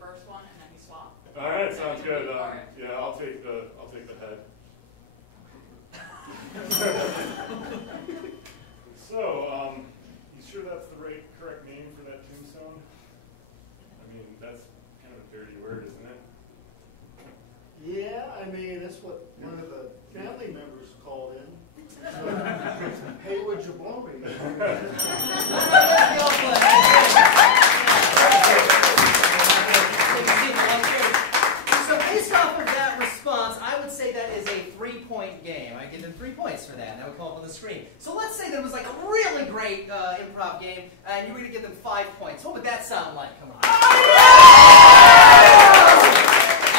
first one, and then we swap. All right, sounds good. Yeah, I'll take the head. So, you sure that's the correct name for that tombstone? I mean, that's kind of a dirty word, isn't it? Yeah, I mean, that's what one of the family members called in. Hey, would you blow me? So based off of that response, I would say that is a 3-point game. I give them 3 points for that, and that would come up on the screen. So let's say that it was like a really great improv game, and you were going to give them 5 points. What would that sound like? Come on.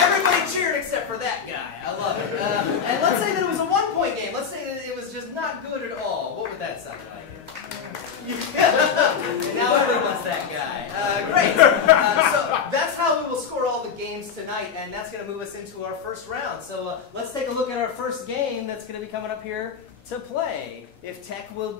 Everybody cheered except for that guy. I love it. And let's say that it was a 1-point game. Let's say that it was just not good at all. What would that sound like? Now everyone wants that guy. Great. So that's how we will score all the games tonight, and that's going to move us into our first round. So let's take a look at our first game that's going to be coming up here to play. If Tech will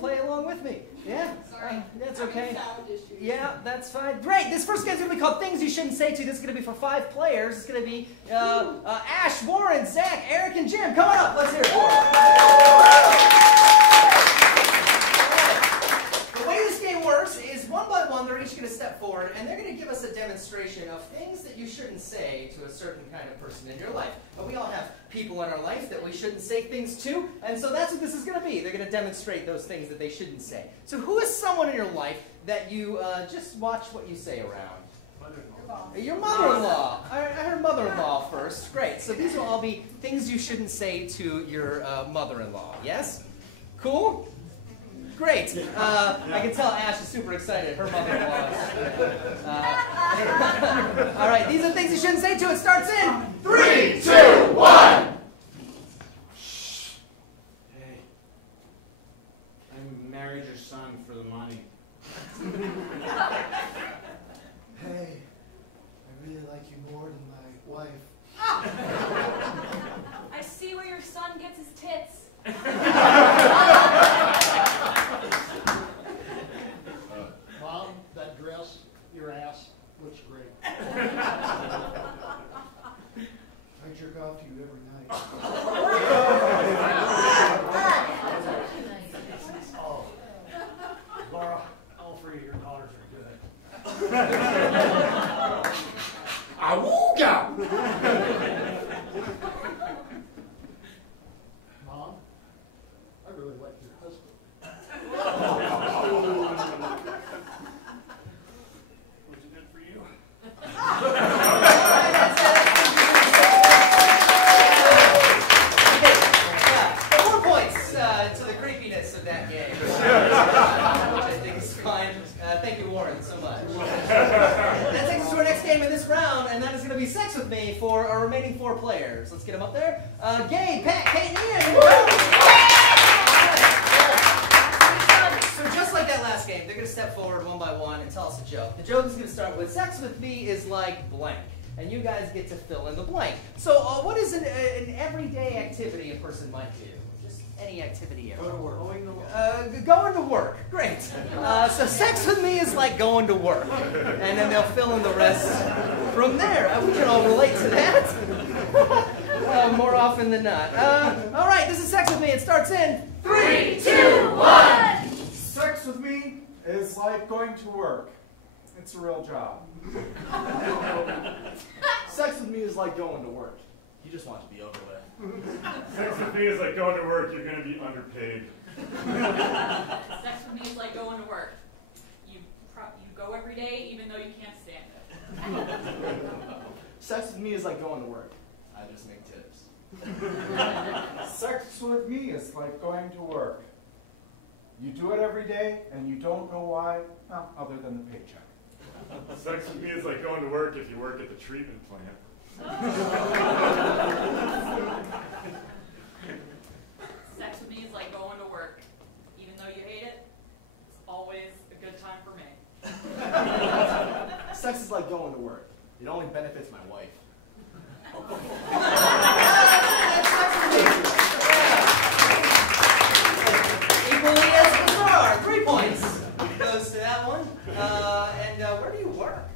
play along with me. Yeah? Sorry. That's okay. Sound issues. Yeah, that's fine. Great. This first game is going to be called Things You Shouldn't Say To. This is going to be for 5 players. It's going to be Ash, Warren, Zach, Eric, and Jim. Come on up. Let's hear it for them. The way this game works is one by one, they're each going to step forward, and they're going to give us a demonstration of things that you shouldn't say to a certain kind of person in your life. But we all have people in our life that we shouldn't say things to, and so that's what this is going to be. They're going to demonstrate those things that they shouldn't say. So who is someone in your life that you just watch what you say around? Your mother-in-law. I heard mother-in-law first. Great. So these will all be things you shouldn't say to your mother-in-law. Yes? Cool? Great. I can tell Ash is super excited. Her mother-in-law. All right. These are the things you shouldn't say to. It starts in 3, 2, 1. Hey, I married your son for the money. Hey, I really like you more than my wife. I see where your son gets his tits. Mom, that dress, your ass, looks great. I jerk off to you every night. Oh, Laura, all 3 of your daughters are good. Awooga! Mom, I really like your husband. Was it good for you? Okay, 4 points to the creepiness of that game. Which I think is fine. Thank you, Warren, so much. That takes us to our next game in this round, and that is going to be Sex With Me for our remaining 4 players. Let's get them up there. Gabe, Pat, Kate, and Ian. So just like that last game, they're going to step forward one by one and tell us a joke. The joke is going to start with, Sex with me is like blank. And you guys get to fill in the blank. So what is an everyday activity a person might do? Just any activity ever. Go to work. Going to work. Great. So sex with me is like going to work. And then they'll fill in the rest from there. We can all relate to that. More often than not. All right, this is Sex With Me. It starts in 3, 2, 1. Sex with me is like going to work. It's a real job. Sex with me is like going to work. You just want to be over with. Sex with me is like going to work. You're going to be underpaid. Sex with me is like going to work. You go every day even though you can't stand it. Sex with me is like going to work. I just make tips. Sex with me is like going to work. You do it every day, and you don't know why, well, other than the paycheck. Sex with me is like going to work if you work at the treatment plant. Sex with me is like going to work. Even though you hate it, it's always a good time for me. Sex is like going to work. It only benefits my wife. Equally as bizarre. 3 points goes to that one. And where do you work?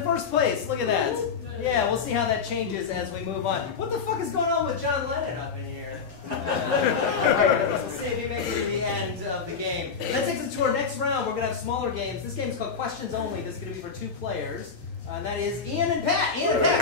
in first place. Look at that. Yeah, we'll see how that changes as we move on. What the fuck is going on with John Lennon up in here? We'll see if he makes it to the end of the game. And that takes us to our next round. We're going to have smaller games. This game is called Questions Only. This is going to be for 2 players. And that is Ian and Pat. Ian and Pat.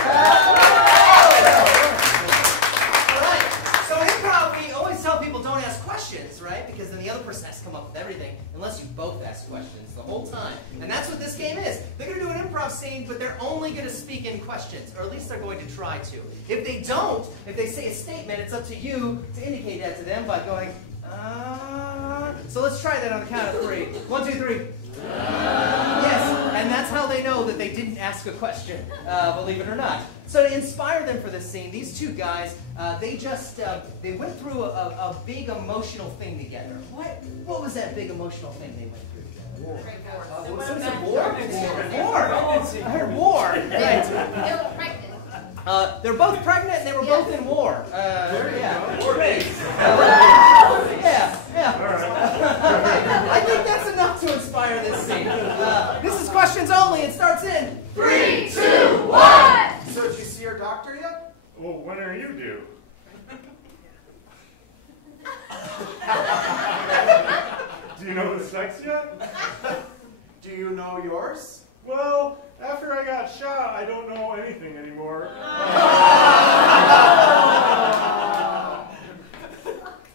All right. So in improv, we always tell people don't ask questions, right? Because then the other person has to come up with everything unless you both ask questions the whole time. And that's what this game is. They're going to do an improv scene, but they're only going to speak in questions, or at least they're going to try to. If they don't, if they say a statement, it's up to you to indicate that to them by going, So let's try that on the count of 3. 1, 2, 3. Yes, and that's how they know that they didn't ask a question, believe it or not. So to inspire them for this scene, these 2 guys, they went through a big emotional thing together. What was that big emotional thing they went through together? War. War? I heard war. Right. They were pregnant. They're both pregnant and they were both in war. Yeah. Great. Yeah. I think that's enough to inspire this scene. This is Questions Only. It starts in 3, 2, 1. So did you see your doctor yet? Well, when are you due? Do you know the sex yet? Do you know yours? Well, after I got shot, I don't know anything anymore.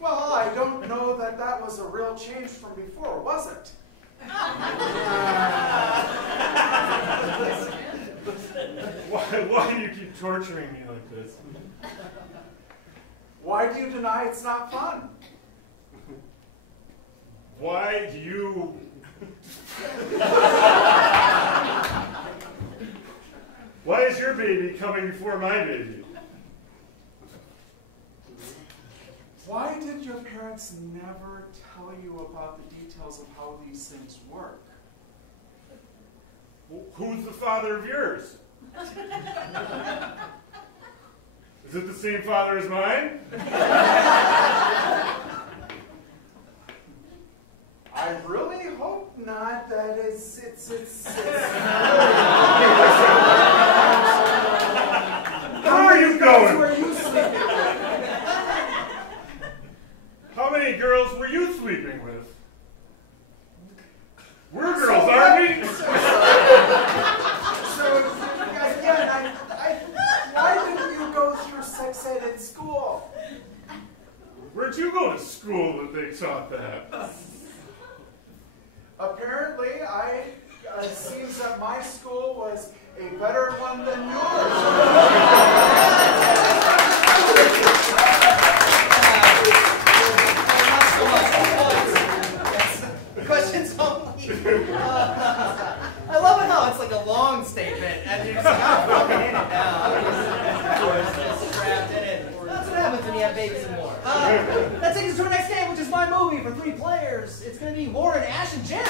Well, I don't know that that was a real change from before, was it? Why do you keep torturing me like this? Why do you deny it's not fun? Why do you... Why is your baby coming before my baby? Why did your parents never tell you about the details of how these things work? Who's the father of yours? Is it the same father as mine? I really hope not. That is, How are you going? Where are you sleeping? How many girls were you sleeping with? We're girls, aren't we? So again, why didn't you go through sex ed in school? Where'd you go to school that they taught that? Apparently, it seems that my school was a better one than yours. Questions only. I love it how it's like a long statement, and you're just like, I'm fucking in it now. I'm just trapped in it. That's what happens when you have babies and war. That takes us to our next game, which is my movie for 3 players. It's going to be Warren, Ash, and Jim.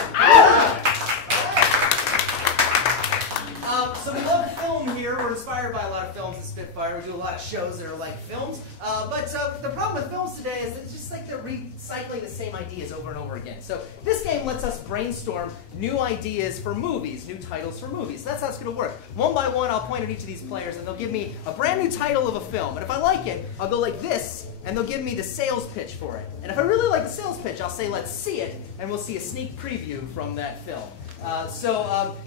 So we love film here. We're inspired by a lot of films at Spitfire. We do a lot of shows that are like films. But the problem with films today is it's just like they're recycling the same ideas over and over again. So this game lets us brainstorm new ideas for movies, new titles for movies. So that's how it's going to work. One by one, I'll point at each of these players, and they'll give me a brand new title of a film. And if I like it, I'll go like this, and they'll give me the sales pitch for it. And if I really like the sales pitch, I'll say, let's see it, and we'll see a sneak preview from that film.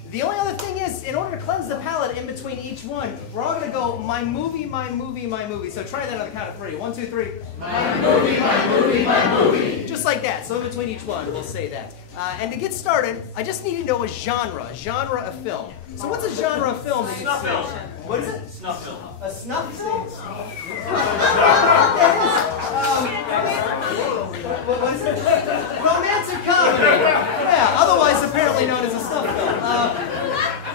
The only other thing is, in order to cleanse the palate in between each one, we're all going to go, my movie, my movie, my movie. So try that on the count of 3. 1, 2, 3. My movie, my movie, my movie. Just like that. So in between each one, we'll say that. And to get started, I just need to know a genre of film. So what's a genre of film? Snuff film. What is it? Snuff film. A snuff film? What is it? Romantic comedy. Yeah, otherwise apparently known as a snuff film.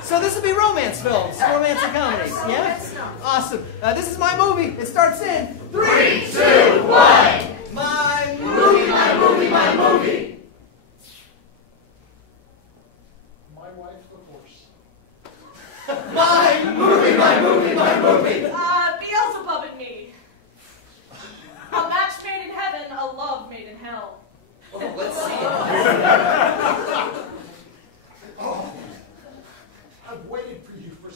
So this would be romance films, romantic comedies. Yeah? Awesome. This is my movie. It starts in 3, 2, 1. My Movie, my movie, my movie. My wife's divorce. My movie, my movie, my movie. Beelzebub and me. A match made in heaven, a love made in hell. Oh, let's see it. Oh, I've waited for you for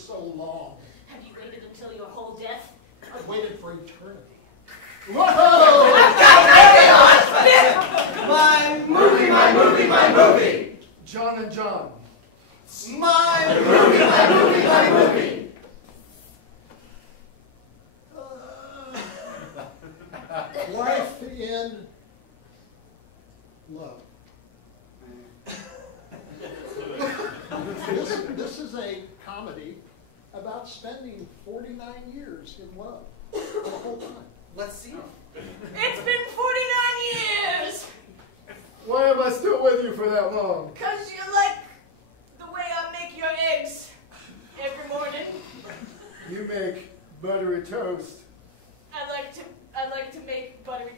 My movie, my movie, my movie. Life in love. This is a comedy about spending 49 years in love the whole time. Let's see it. It's been 49 years! Why am I still with you for that long? Because you like the way I make your eggs every morning. You make buttery toast. I like to make buttery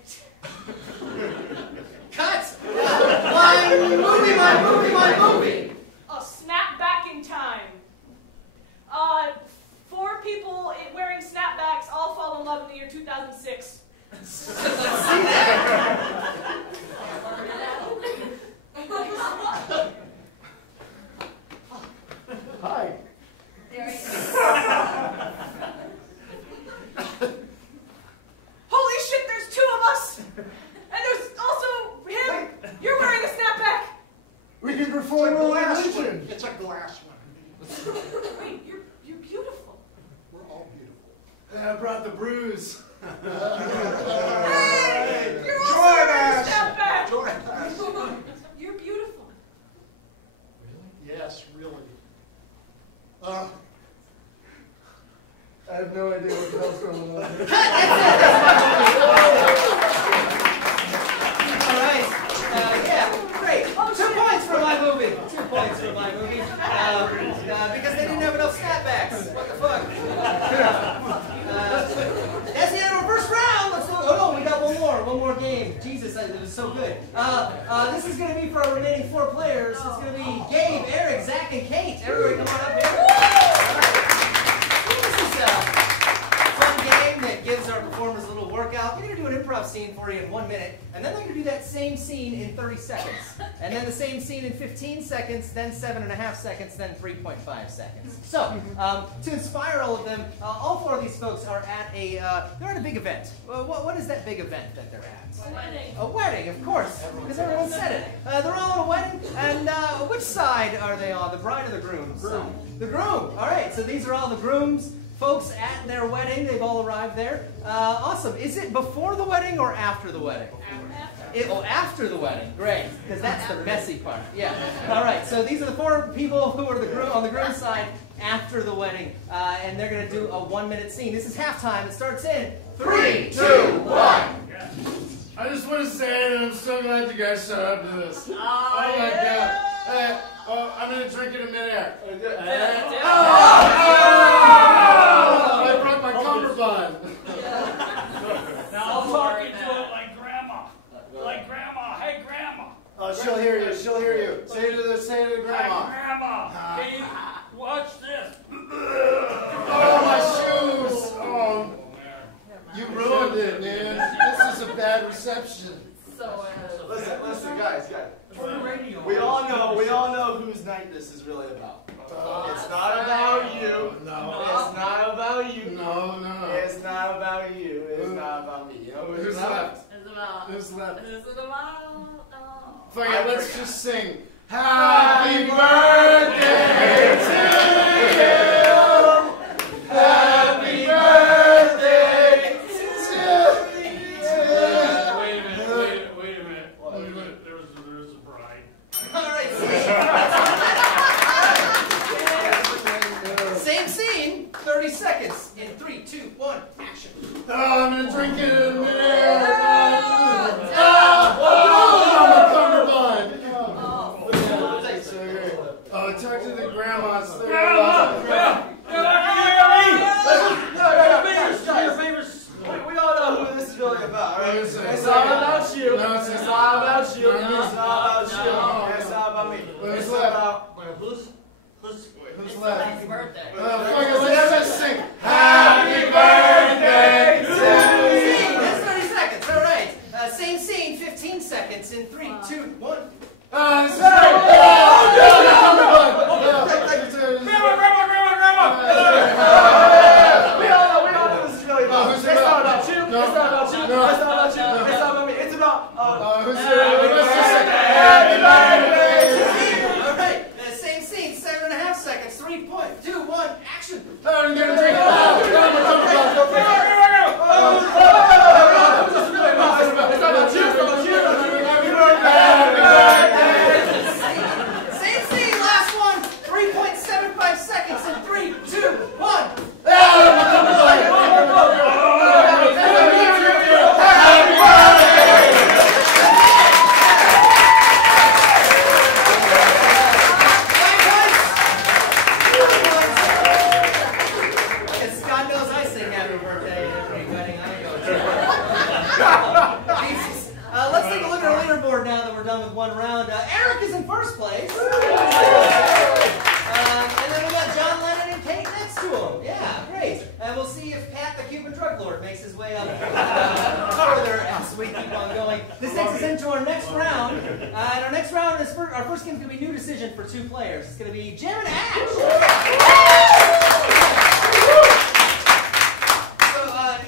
Cut! My movie, my movie, my movie. A snap back in time. 4 people wearing snapbacks all fall in love in the year 2006. Let's see that. Hi. There he is. Holy shit, there's 2 of us! And there's also him! You're wearing a snapback! We can perform It's a Roman glass religion. one. It's a glass one. Wait, you're beautiful. We're all beautiful. I brought the bruise. Hey! You're also wearing a snapback! Jordan. You're beautiful. Yes, really. I have no idea what the hell's going on here. All right. Yeah, great. 2 points for my movie. 2 points for my movie. Because they didn't have enough snapbacks. What the fuck? That's the end of our first round. Let's go. Oh no, we got one more game. Jesus, it was so good. This is going to be for our remaining 4 players. It's going to be Gabe, Eric, Zach, and Kate. Everybody come on up here. This is a fun game that gives our performers a little workout. We're going to do an improv scene for you in 1 minute, and then they're going to do that same scene in 30 seconds, and then the same scene in 15 seconds, then 7.5 seconds, then 3.5 seconds. So, to inspire all of them, all 4 of these folks are at they're at a big event. What is that big event that they're at? A wedding. A wedding, of course, because everyone said it. They're all at a wedding, and which side are they on, the bride or the groom? The groom. All right, so these are all the grooms. Folks at their wedding, they've all arrived there. Awesome. Is it before the wedding or after the wedding? After the wedding. Great, because that's the messy part. Yeah. All right. So these are the 4 people who are on the groom side after the wedding, and they're going to do a 1-minute scene. This is halftime. It starts in 3, 2, 1. I just want to say that I'm so glad you guys showed up to this. Oh my yeah. God. I'm going to drink it in midair. I broke my cummerbund. Now I'll talk into it like grandma. Like grandma. Hey grandma. She'll hear you. She'll hear you. Say it to the grandma. Hey grandma. Hey, watch this. Oh, my shoes. Oh, you ruined it, man. This is a bad reception. Listen, guys. We all know whose night this is really about. It's not about you. No. It's not about you. No. It's not about you. It's not about me. You know Who's left? It's about. Who's left? This is about. Fuck it, let's just sing. Happy birthday to you. Happy birthday to you. Wait a minute. There's a bride. All right. Same scene. 30 seconds. In 3, 2, 1. Action. Oh, I'm gonna drink it in midair. Talk to the grandmas. We all know who this is really about, right? It's It's not about you. No, It's not about you. It's not about you. It's not about me. Who's It's left? about Who's left? Happy birthday. Fuck it, let's just sing. Happy birthday to you. That's 30 seconds. All right. Same scene. 15 seconds. In 3, 2, 1. This is Grandma! We all know who this is really about. Who's It's it not about? about you. No. It's not about you. No. It's not about you. No. It's not about me. It's about Who's Happy it? birthday. All right. Same scene. 7.5 board now that we're done with one round. Eric is in first place. And then we got John Lennon and Kate next to him. Yeah, great. And we'll see if Pat the Cuban drug lord makes his way up further as we keep on going. This takes us into our next round. And our next round is our first game is going to be new decision for 2 players. It's going to be Jim and Ash.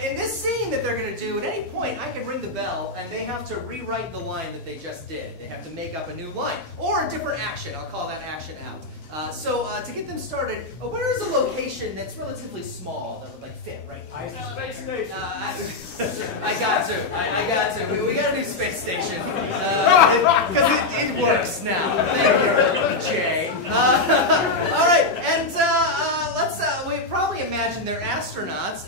In this scene that they're going to do, at any point I can ring the bell and they have to rewrite the line that they just did. They have to make up a new line or a different action. I'll call that action out. So to get them started, where is a location that's relatively small that would like fit right here? Space station. I got to. We got a new space station because it works now. Thank you, Jay. All right, and let's. We probably imagine they're astronauts.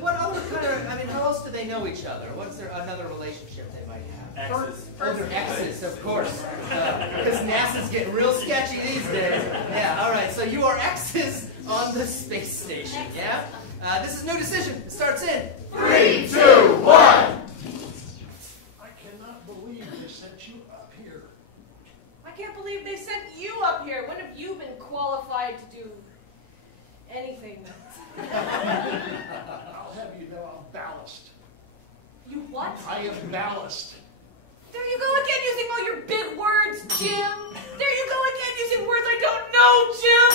What other kind of? I mean, how else do they know each other? What's another relationship they might have? Exes. They're exes, of course. Because NASA's getting real sketchy these days. Yeah. All right. So you are exes on the space station. Yeah. This is new decision. It starts in 3, 2, 1. I cannot believe they sent you up here. I can't believe they sent you up here. When have you been qualified to do anything? I'll have you know I'm ballast. You what? I am ballast. There you go again using all your big words, Jim. There you go again using words I don't know, Jim.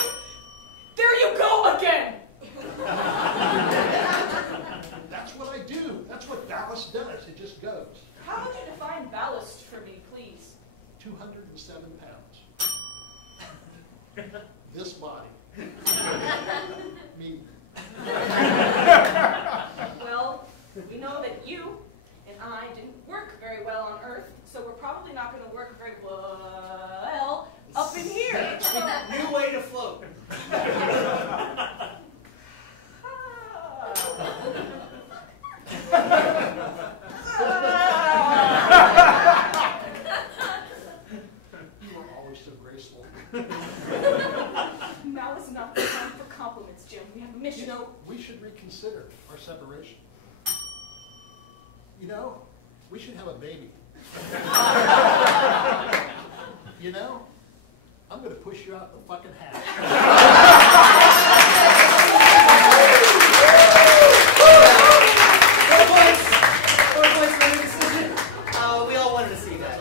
There you go again. That's what I do. That's what ballast does. It just goes. How would you define ballast for me, please? 207 pounds. This body. Me. Well, we know that you and I didn't work very well on Earth, so we're probably not going to work very well up in here. So, new way to float. You are always so graceful. now is not the time for compliments, Jim. We have a mission. You know, we should reconsider our separation. You know, we should have a baby. You know, I'm going to push you out the fucking hatch. We all wanted to see that.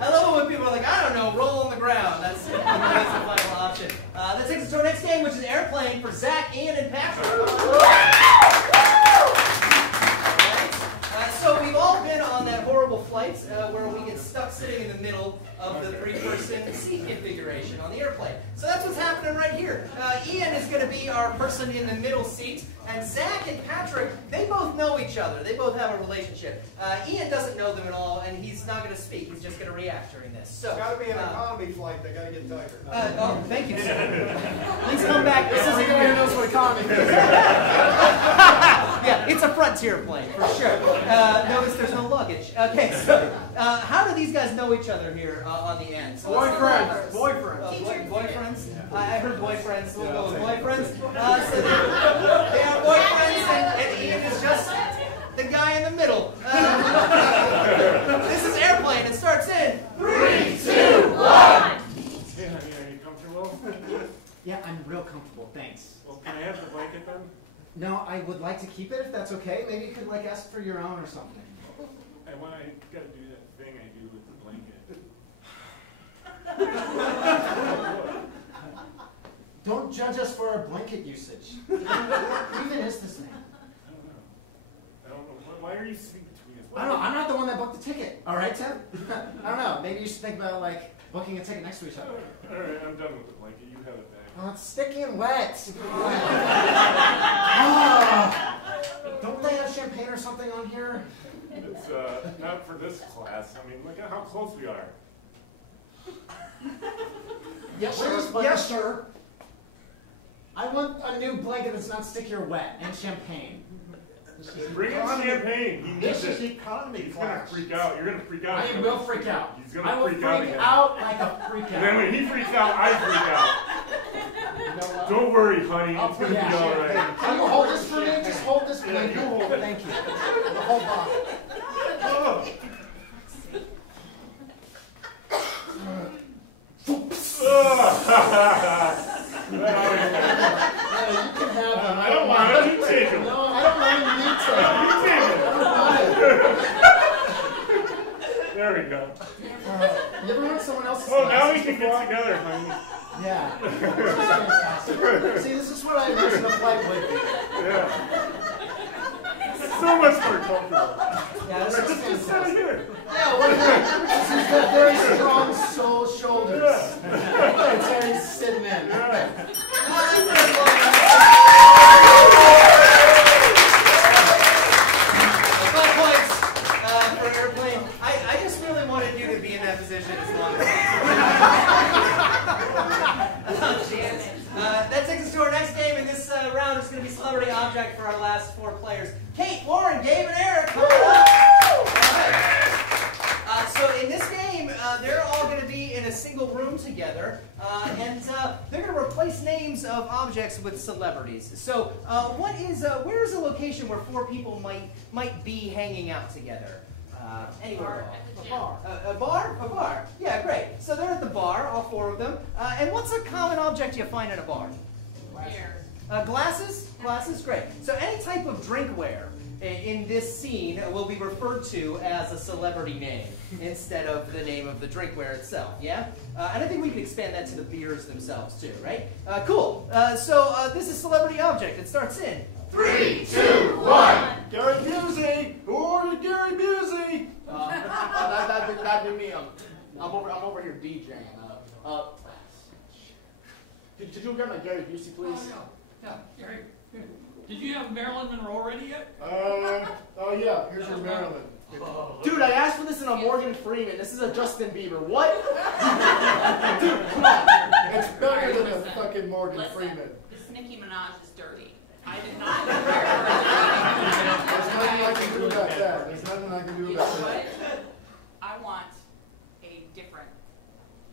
I love it when people are like, I don't know, roll on the ground. That's the final option. That takes us to our next game, which is Airplane for Zach, Ian, and Patrick. So we've all been on that horrible flight where we get stuck sitting in the middle of the 3-person seat configuration on the airplane. So that's what's happening right here. Ian is going to be our person in the middle seat, and Zach and Patrick, they both know each other. They both have a relationship. Ian doesn't know them at all, and he's not going to speak. He's just going to react during this. So, It's got to be an economy flight. They got to get tighter. Oh, thank you, sir. Please come back. This is a guy who knows what economy is. Yeah, it's a frontier plane, for sure. Notice there's no luggage. Okay, so how do these guys know each other here on the end? So Boyfriends. Boyfriends? I heard boyfriends. We'll go with boyfriends. So they are boyfriends, and Ian is just the guy in the middle. This is Airplane. It starts in 3, 2, 1. Hey, honey, are you comfortable? Yeah, I'm real comfortable, thanks. Well, can I have the blanket then? No, I would like to keep it if that's okay. Maybe you could like ask for your own or something. And when I gotta do that thing I do with the blanket. Don't judge us for our blanket usage. Who even is this man? I don't know. Why are you sitting between us? I don't know. I'm not the one that booked the ticket. All right, Tim? I don't know. Maybe you should think about like booking a ticket next to each other. All right, I'm done with the blanket. You have it back. Oh, it's sticky and wet. Oh. Don't they have champagne or something on here? It's not for this class. I mean, look at how close we are. Yes, sir. Yes, sir. I want a new blanket that's not sticky or wet, and champagne. Bring in champagne. He needs This is it. economy He's gonna class. freak out. You're gonna freak out. I will freak out. He's gonna I will freak out freak again. out like a freak And then out. when he freaks out, I freak out. You know what? Don't worry, honey. I'll It's gonna bring be all champagne. right. Can you hold this for me? Just hold this Yeah, blanket. you hold it. Thank you. The whole bottle. There we go. You ever heard someone else's Oh, now we glasses can before? get together, honey. Yeah. This is fantastic. See, this is what I imagine a flight would be. Yeah. So much more comfortable. Yeah, this is Just sit fantastic. here. Yeah, this is the very strong shoulders. That's how he's sitting in. I just really wanted you to be in that position as long as that takes us to our next game, and this round is going to be Celebrity Object for our last 4 players. Kate, Lauren, Gabe, and Eric, come on up! So in this game, they're all going to be in a single room together, and they're going to replace names of objects with celebrities. So where's a location where 4 people might be hanging out together? Anywhere. At the gym. A bar? A bar. Yeah, great. So they're at the bar, all 4 of them. And what's a common object you find in a bar? Beer. Glasses? Glasses, great. So any type of drinkware in this scene will be referred to as a celebrity name instead of the name of the drinkware itself, yeah? And I think we can expand that to the beers themselves too, right? Cool. So this is Celebrity Object. It starts in 3, 2, 1. Gary Busey! Who ordered Gary Busey? That'd be me. I'm over here DJing. Did you get my Gary Busey, please? Yeah, Gary. Did you have Marilyn Monroe ready yet? Oh yeah, here's your Maryland. Dude, I asked for this in a Morgan Freeman. This is a Justin Bieber. What? Dude, come on. It's better than a fucking Morgan Listen, Freeman. this Nicki Minaj is dirty. I did not hear There's nothing I can do about that. There's nothing I can do You about know that. what? I want a different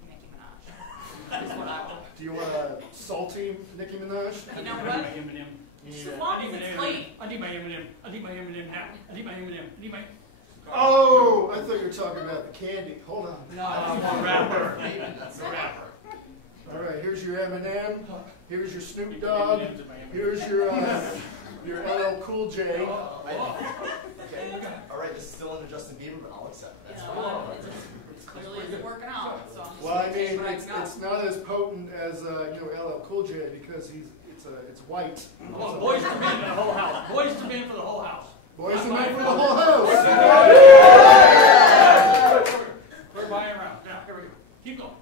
Nicki Minaj. Is what I want. Do you want a salty Nicki Minaj? You know I what? need my M&M. As long as it's clean. I need my M&M. I need my M&M hat. I need my M&M. I need my... Oh, I thought you were talking about the candy. Hold on. No, I'm a rapper. That's a rapper. All right, here's your M&M. Here's your Snoop Dogg. Here's your LL Cool J. Okay. All right, this is still under Justin Bieber, but I'll accept it. You That's know fine. what? It just clearly isn't working out. So I'm just Well, I gonna take mean, what I got. it's not as potent as LL Cool J because it's white. Oh, boys to men for the whole house. Boys to men for the whole house. Boys and men for the whole house. We're buying around. Now, here we go. Keep going.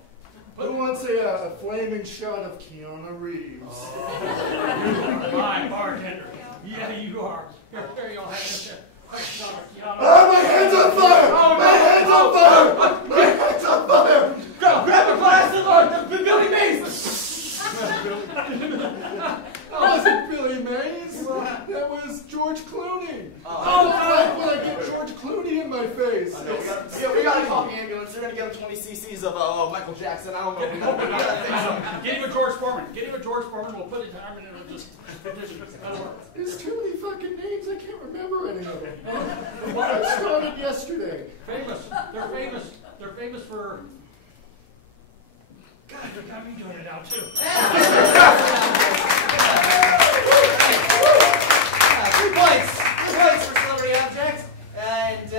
Who wants a flaming shot of Keanu Reeves? My bartender. Yeah, you are. Here you all have it. Oh, my hand's on fire! My hand's on fire! My hand's on fire! Go, grab a glass of Billy Mays! That wasn't Billy Mays. That was George Clooney. Oh, God, when I get George Clooney in my face. we gotta call the ambulance. They're gonna give him 20 cc's of Michael Jackson. I don't know. We gotta fix him. Get him a George Foreman. Get him a George Foreman. We'll put it down and it'll just... That'll work. There's too many fucking names. I can't remember any of them. I started yesterday. Famous. They're famous. They're famous for... God, they got me doing it now, too. 3 points. 3 points for Celebrity Object. And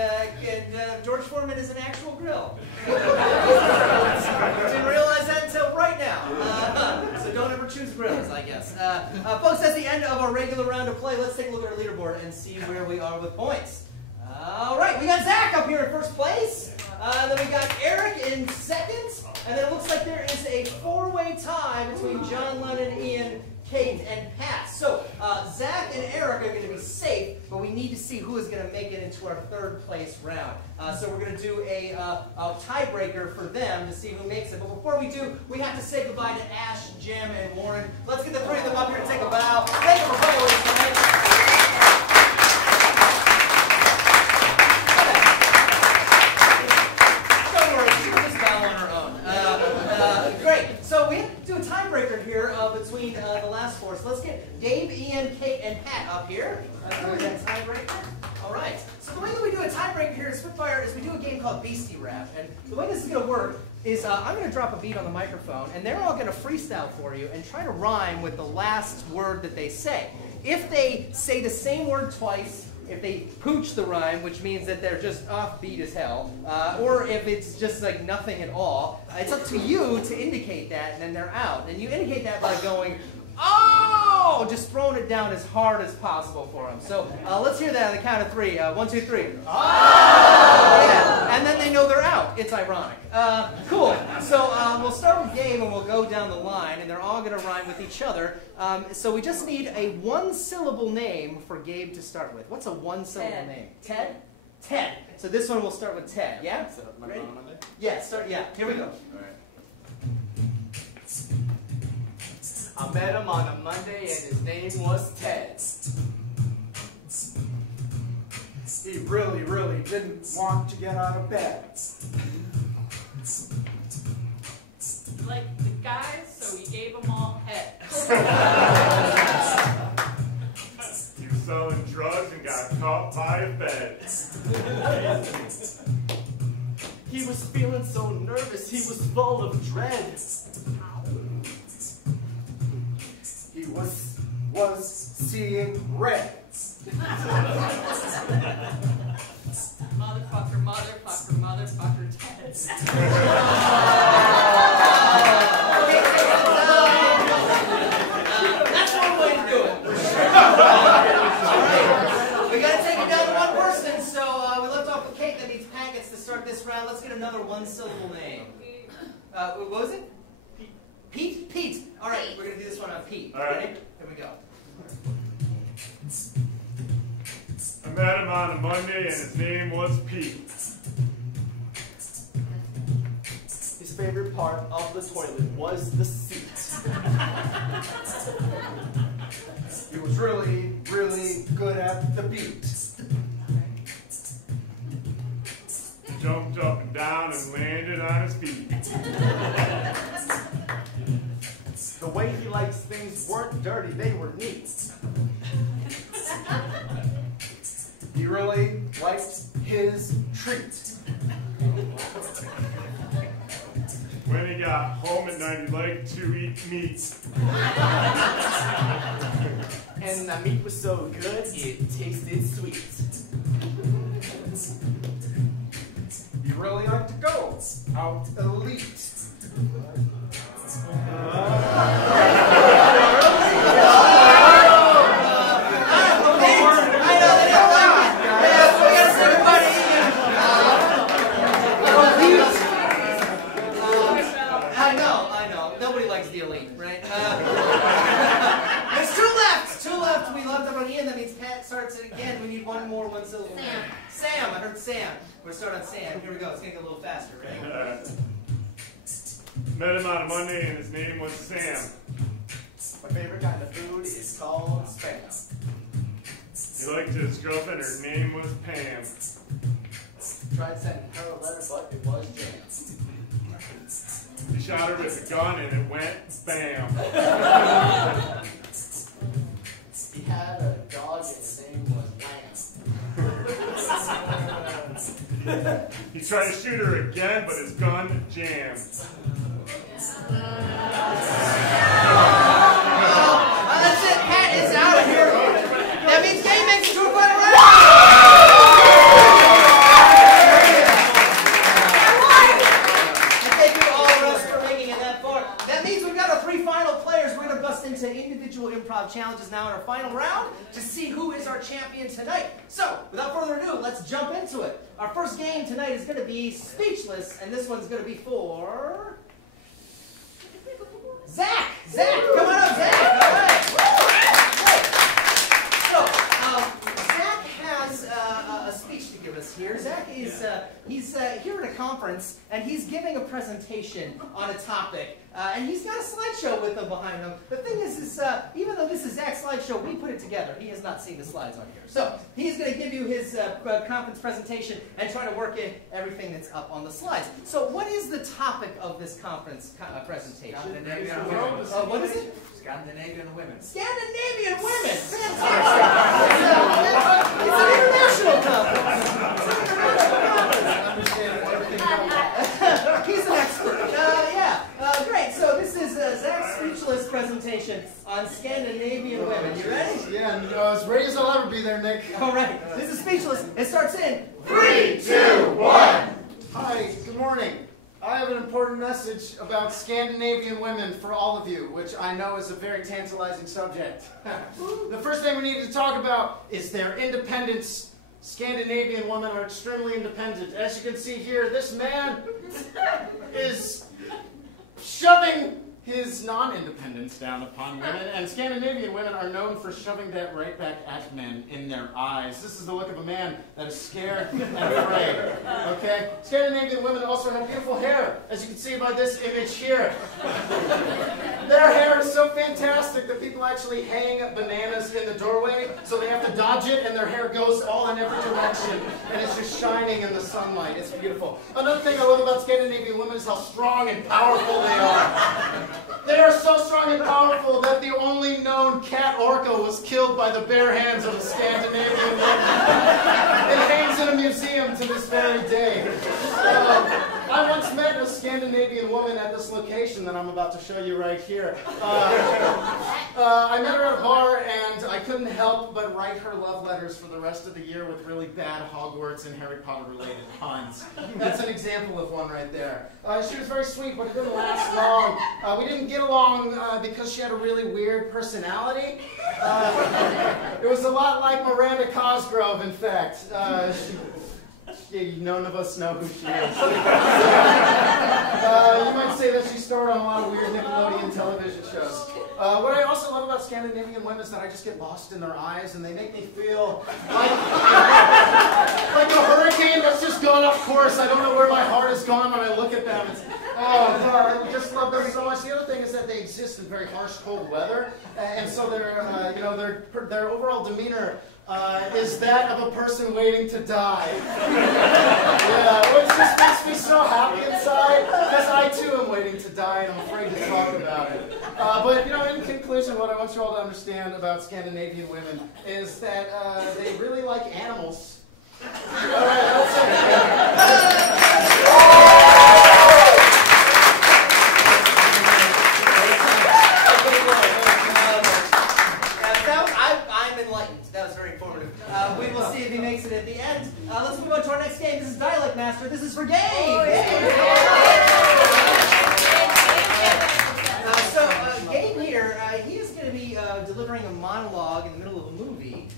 George Foreman is an actual grill. Didn't realize that until right now. So don't ever choose grills, I guess. Folks, that's the end of our regular round of play. Let's take a look at our leaderboard and see where we are with points. All right, we got Zach up here in first place. Then we got Eric in second. And then it looks like there is a 4-way tie between John Lennon, Ian, Kate, and Pat. So Zach and Eric are going to be safe, but we need to see who is going to make it into our 3rd place round. So we're going to do a tiebreaker for them to see who makes it. But before we do, we have to say goodbye to Ash, Jim, and Warren. Let's get the 3 of them up here to take a bow. Thank you for coming with us tonight. Great. So we have to do a tiebreaker here between the last 4. So let's get Dave, Ian, Kate, and Pat up here. That tiebreaker. All right. So the way that we do a tiebreaker here at Spitfire is we do a game called Beastie Rap. And the way this is going to work is I'm going to drop a beat on the microphone, and they're all going to freestyle for you and try to rhyme with the last word that they say. If they say the same word twice, if they pooch the rhyme, which means that they're just offbeat as hell, or if it's just like nothing at all. It's up to you to indicate that, and then they're out. And you indicate that by going, oh, just throwing it down as hard as possible for them. So let's hear that on the count of 3. 1, 2, 3. Oh! Yeah. And then they know they're out. It's ironic. Cool. So we'll start with Gabe and we'll go down the line, and they're all going to rhyme with each other. So we just need a one-syllable name for Gabe to start with. What's a one-syllable name? Ted? Ted. So this one will start with Ted. Yeah? So, Ready? on Monday? Yeah, start. Yeah. Here we go. All right. I met him on a Monday and his name was Ted. He really, really didn't want to get out of bed. He liked the guys, so he gave them all head. He was selling drugs and got caught by a bed. He was feeling so nervous, he was full of dread. He was seeing red. Motherfucker, motherfucker, motherfucker, Ted. That's one way to do it. We got to take it down to one person. So we left off with Kate. That means Pat gets to start this round. Let's get another one-syllable name. What was it? Pete? Pete. All right, we're going to do this one on Pete. All right. Ready? Here we go. I met him on a Monday and his name was Pete. His favorite part of the toilet was the seat. He was really, really good at the beat. He jumped up and down and landed on his feet. The way he likes things weren't dirty, they were neat. He really liked his treat. When he got home at night, he liked to eat meat. And the meat was so good, it tasted sweet. He really liked to go out elite. I know. Nobody likes the elite, right? There's 2 left. 2 left. We left everyone in. That means Pat starts it again. We need one more one-syllable name. Sam. I heard Sam. We're going to start on Sam. Here we go. It's going to get a little faster. Ready? Met him on a Monday and his name was Sam. My favorite kind of food is called spam. He liked his girlfriend, her name was Pam. Tried sending her a letter, but it was jammed. He shot her with a gun and it went bam. He had a dog and his name was Lamb. He tried to shoot her again, but his gun jammed. That's it. Pat is out of here. That means Game makes it to a final round. Thank you to all of us for making it that far. That means we've got our 3 final players. We're going to bust into individual improv challenges now in our final round to see who is our champion tonight. So, without further ado, let's jump into it. Our first game tonight is going to be Speechless, and this one's going to be for Zach. Zach, come on up, Zach. All right. So, Zach has a speech to give us here. Zach is he's here at a conference, and he's giving a presentation on a topic. And he's got a slideshow with him behind him. The thing is even though this is Zach's slideshow, we put it together. He has not seen the slides on here. So he's going to give you his conference presentation and try to work in everything that's up on the slides. So what is the topic of this conference presentation? Scandinavian women. What is it? Scandinavian women. Scandinavian women! Fantastic! It's an international conference. He's an expert. Great. So this is Zach's Speechless presentation on on Scandinavian women. You ready? Yeah, and, as ready as I'll ever be there, Nick. All right. This is Speechless. It starts in 3, 2, 1. Hi, good morning. I have an important message about Scandinavian women for all of you, which I know is a very tantalizing subject. The first thing we need to talk about is their independence. Scandinavian women are extremely independent. As you can see here, this man is shoving his non-independence down upon women, and Scandinavian women are known for shoving that right back at men in their eyes. This is the look of a man that is scared and afraid. Okay? Scandinavian women also have beautiful hair, as you can see by this image here. Their hair is so fantastic that people actually hang bananas in the doorway, so they have to dodge it, and their hair goes all in every direction, and it's just shining in the sunlight. It's beautiful. Another thing I love about Scandinavian women is how strong and powerful they are. They are so strong and powerful that the only known cat orca was killed by the bare hands of a Scandinavian woman. It hangs in a museum to this very day. I once met a Scandinavian woman at this location that I'm about to show you right here. I met her at a bar, and I couldn't help but write her love letters for the rest of the year with really bad Hogwarts and Harry Potter-related puns. That's an example of one right there. She was very sweet, but it didn't last long. We didn't get along because she had a really weird personality. It was a lot like Miranda Cosgrove, in fact. None of us know who she is. You might say that she starred on a lot of weird Nickelodeon television shows. What I also love about Scandinavian women is that I just get lost in their eyes, and they make me feel like a hurricane that's just gone off course. I don't know where my heart has gone when I look at them. Oh, God, I just love them so much. The other thing is that they exist in very harsh, cold weather, and so their overall demeanor is that of a person waiting to die. Yeah, which just makes me so happy inside, because I too am waiting to die, and I'm afraid to talk about it. But in conclusion, what I want you all to understand about Scandinavian women is that they really like animals. All right, that's I'm enlightened. That was very informative. We will see if he makes it at the end. Let's move on to our next game. This is Dialect Master. This is for Gabe. Gabe here, he is going to be delivering a monologue in the middle of a movie.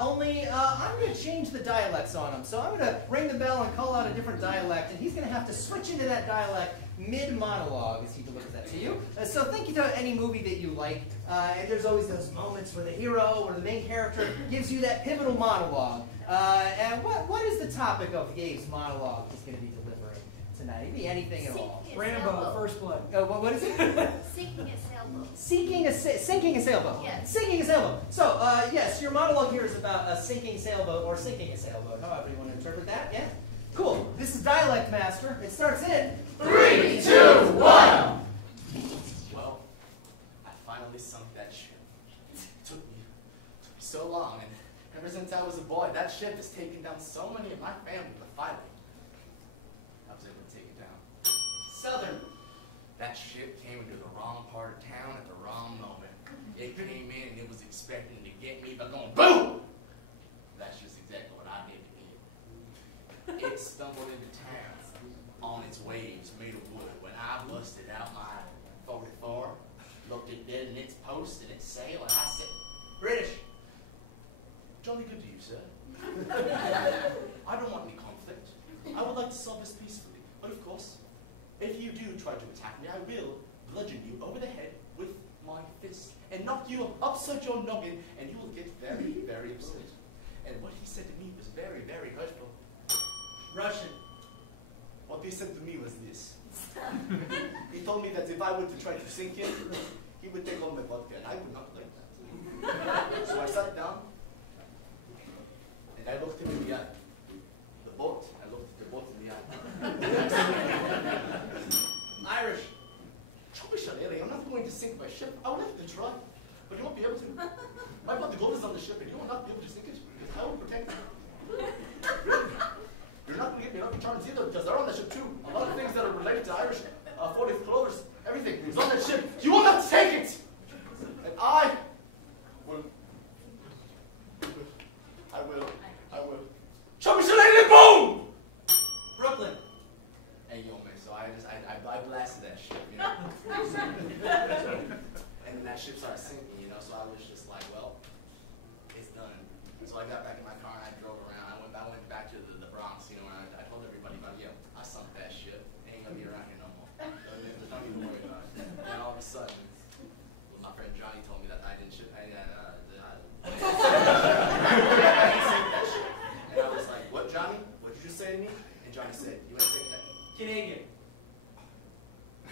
Only I'm going to change the dialects on him. So I'm going to ring the bell and call out a different dialect, and he's going to have to switch into that dialect mid-monologue as he delivers that to you. So think of any movie that you like, and there's always those moments where the hero or the main character gives you that pivotal monologue. And what is the topic of Gabe's monologue he's going to be delivering tonight? It could be anything at all. Rambo, First Blood. What is it? Sinking a sailboat. Sinking a sailboat. Yes. Sinking a sailboat. So, yes, your monologue here is about a sinking sailboat or sinking a sailboat, however you want to interpret that, yeah? Cool. This is Dialect Master. It starts in 3, 2, 1. Well, I finally sunk that ship. It took me so long, and ever since I was a boy, that ship has taken down so many of my family, but finally, I was able to take it down. Southern. That ship came into the wrong part of town at the wrong moment. It came in and it was expecting to get me, but going boom! That's just exactly what I did to it. It stumbled into town on its waves made of wood. When I busted out my 44, looked at it in its post and its sail, and I said, British, jolly good to you, sir. I don't want any conflict. I would like to solve this peacefully. But of course, if you do try to attack me, I will bludgeon you over the head with my fist and knock you upside your noggin, and you will get very, very upset. And what he said to me was very, very hurtful. Russian. What he said to me was this. He told me that if I were to try to sink him, he would take all my vodka, and I would not like that. So I sat down, and I looked him in the eye. The boat, I looked at the boat in the eye. Irish. I'm not going to sink my ship. I would like to try, but you won't be able to. My blood, the gold is on the ship, and you will not be able to sink it, because I will protect it. You're not going to get me enough returns either, because they're on the ship too. A lot of things that are related to Irish, 40th clovers, everything is on that ship. You will not take it! And I And Johnny said, you ain't taking that. Canadian.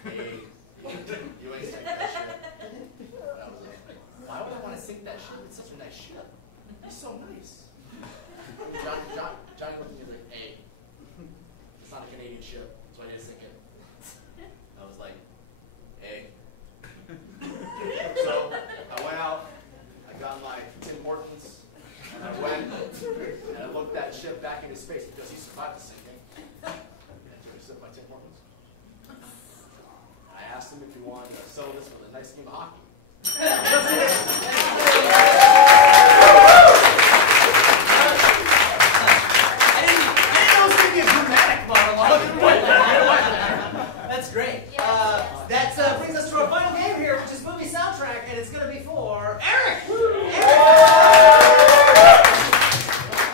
Hey, you ain't taking that ship. And I was like, why would I want to sink that ship? It's such a nice ship. It's so nice. And Johnny looked at me like, hey, it's not a Canadian ship, so I didn't sink it. I was like, hey. So I went out, I got my Tim Hortons, and I went and I looked that ship back into space because he survived the sinking. And I sip my Tim Hortons. I asked him if he wanted to settle this with a nice game of hockey. I didn't know it was going to be a dramatic monologue. That's great. That brings us to our final game here, which is movie soundtrack, and it's going to be for Eric.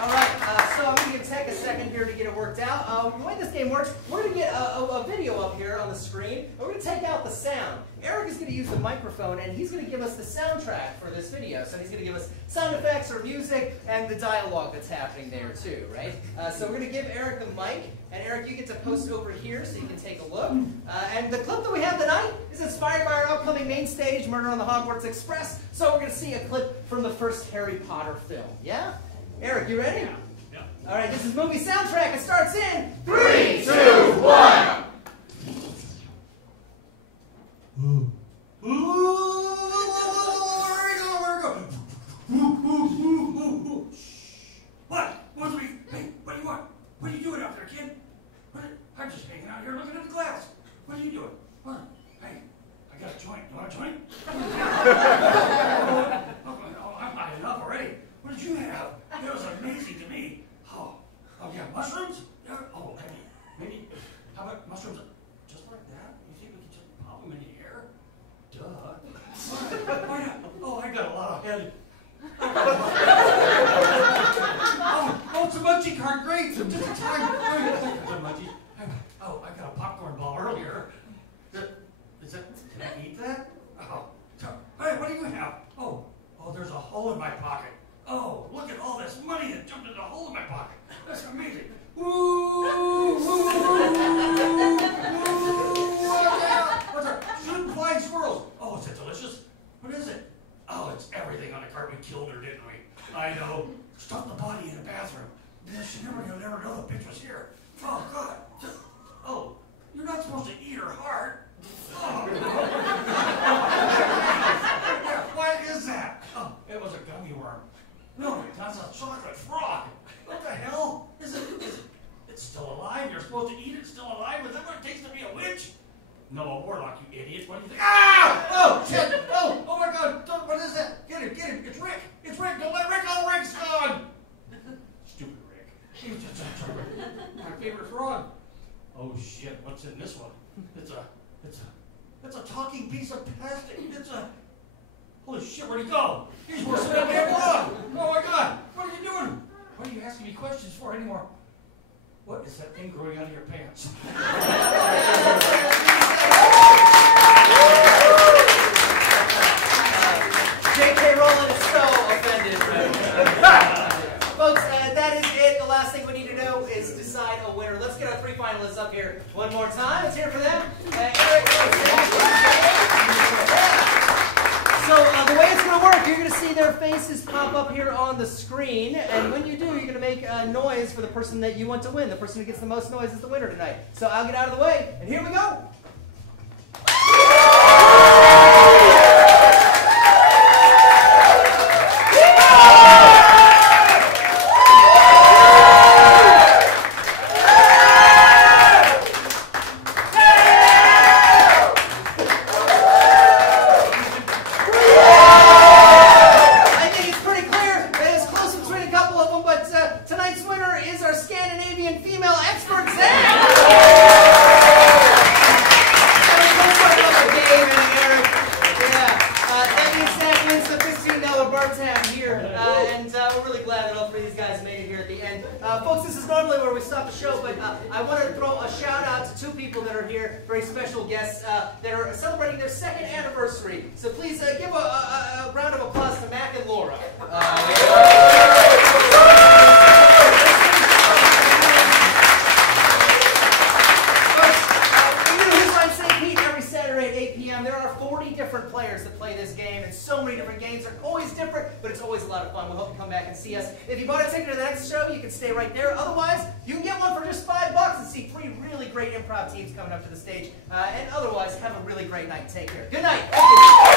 All right, so I'm going to take a second here to get it worked out. The way this game works, we're going to get a video up here on the screen, and we're going to take out the sound. Eric is going to use the microphone, and he's going to give us the soundtrack for this video. So he's going to give us sound effects or music and the dialogue that's happening there too, right? So we're going to give Eric the mic, and Eric, you get to post over here so you can take a look. And the clip that we have tonight is inspired by our upcoming main stage, Murder on the Hogwarts Express. So we're going to see a clip from the first Harry Potter film. Yeah? Eric, you ready? Yeah. All right, this is movie soundtrack. It starts in 3, 2, 1. What? What do we? Hey, what do you want? What are you doing out there, kid? I'm just hanging out here looking at the glass. What are you doing? What? Hey, I got a joint. You want a joint? I've had enough already. What did you have? It was amazing to me. Oh, yeah, mushrooms? Yeah. Oh, maybe. How about mushrooms? Just like that? You think we could just pop them in the air? Duh. Why not? Oh, I got a lot of head. Oh, it's a munchie card. Great. Just in time. Munchie. Oh, I got a popcorn ball earlier. Can I eat that? Oh. Hey, what do you have? Oh, there's a hole in my pocket. Oh, look at all this money that jumped in the hole in my pocket. That's amazing. What's that? Shooting flying squirrels. Oh, is it delicious? What is it? Oh, it's everything on the cart. We killed her, didn't we? I know. Stuffed the body in the bathroom. You'll never know the bitch was here. Oh, God. Oh, you're not supposed to eat her heart. Oh. Yeah, what is that? Oh, it was a gummy worm. No, that's a chocolate frog. What the hell? Is it? It's still alive. You're supposed to eat it still alive? Is that what it takes to be a witch? No, a warlock, you idiot. What do you think? Ah! Oh, shit! Oh my God! What is that? Get him! It's Rick! It's Rick! Don't let Rick go! Rick's gone! Stupid Rick. He was just my favorite frog. Oh shit! What's in this one? It's a talking piece of plastic. Holy shit! Where'd he go? He's worse than that damn frog! Oh my God! What are you doing? What are you asking me questions for anymore? What is that thing growing out of your pants? J.K. Rowling is so offended. Folks, that is it. The last thing we need to do is decide a winner. Let's get our three finalists up here one more time. Let's hear it for them. Eric. So the way it's going to work, you're going to see their faces pop up here on the screen, and when you do, you're going to make a noise for the person that you want to win. The person who gets the most noise is the winner tonight. So I'll get out of the way, and here we go. Folks, this is normally where we stop the show, but I want to throw a shout out to two people that are here, very special guests that are celebrating their second anniversary. So please give a round of applause to Mac and Laura. players that play this game, and so many different games. They're always different, but it's always a lot of fun. We hope you come back and see us. If you bought a ticket to the next show, you can stay right there. Otherwise, you can get one for just $5 and see 3 really great improv teams coming up to the stage. And otherwise, have a really great night. Take care. Good night. Thank you.